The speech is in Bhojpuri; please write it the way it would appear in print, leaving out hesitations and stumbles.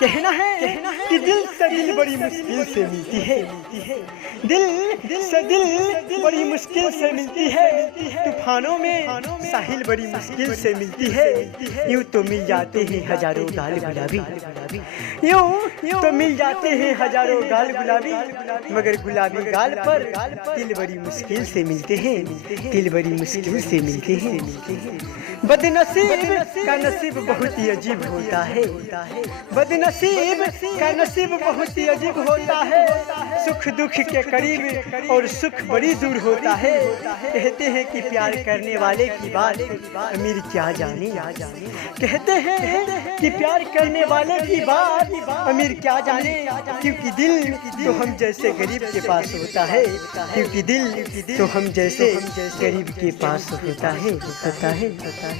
कहना है कि दिल से दिल बड़ी मुश्किल से मिलती है, दिल से दिल बड़ी मुश्किल से मिलती है। तूफानों में साहिल बड़ी मुश्किल से मिलती है। यूं तो मिल जाते हैं हजारों गाल गुलाबी, यूं तो मिल जाते हैं हजारों गाल गुलाबी, मगर गुलाबी गाल पर दिल बड़ी मुश्किल से मिलते हैं, दिल बड़ी मुश्किल से मिलते हैं। बदनसीब का नसीब बहुत ही अजीब होता है, बदनसीब का नसीब बहुत ही अजीब होता है। सुख दुख के करीब और सुख बड़ी दूर होता है। कहते हैं कि प्यार करने वाले की बात अमीर क्या जाने, कहते हैं कि प्यार करने वाले की बात अमीर क्या जाने, क्योंकि दिल तो हम जैसे गरीब के पास होता है, क्योंकि दिल तो हम जैसे गरीब के पास होता है, होता है, होता है।